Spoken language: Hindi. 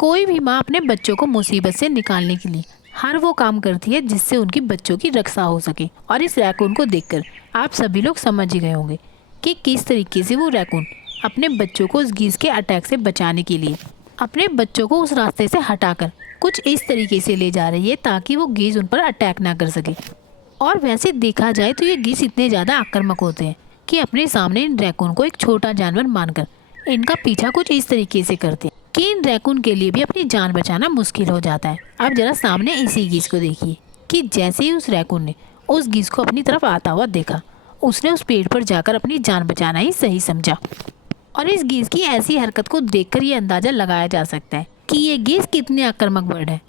कोई भी माँ अपने बच्चों को मुसीबत से निकालने के लिए हर वो काम करती है जिससे उनकी बच्चों की रक्षा हो सके। और इस रैकून को देखकर आप सभी लोग समझ ही गए होंगे कि किस तरीके से वो रैकून अपने बच्चों को उस गीज के अटैक से बचाने के लिए अपने बच्चों को उस रास्ते से हटाकर कुछ इस तरीके से ले जा रही है ताकि वो गीज उन पर अटैक ना कर सके। और वैसे देखा जाए तो ये गीज इतने ज़्यादा आक्रामक होते हैं कि अपने सामने इन रैकून को एक छोटा जानवर मानकर इनका पीछा कुछ इस तरीके से करते हैं कि इन रैकून के लिए भी अपनी जान बचाना मुश्किल हो जाता है। अब जरा सामने इसी गीज को देखिए कि जैसे ही उस रैकून ने उस गीज को अपनी तरफ आता हुआ देखा, उसने उस पेड़ पर जाकर अपनी जान बचाना ही सही समझा। और इस गीज की ऐसी हरकत को देखकर ये अंदाजा लगाया जा सकता है कि ये गीज कितने आक्रामक बर्ड है।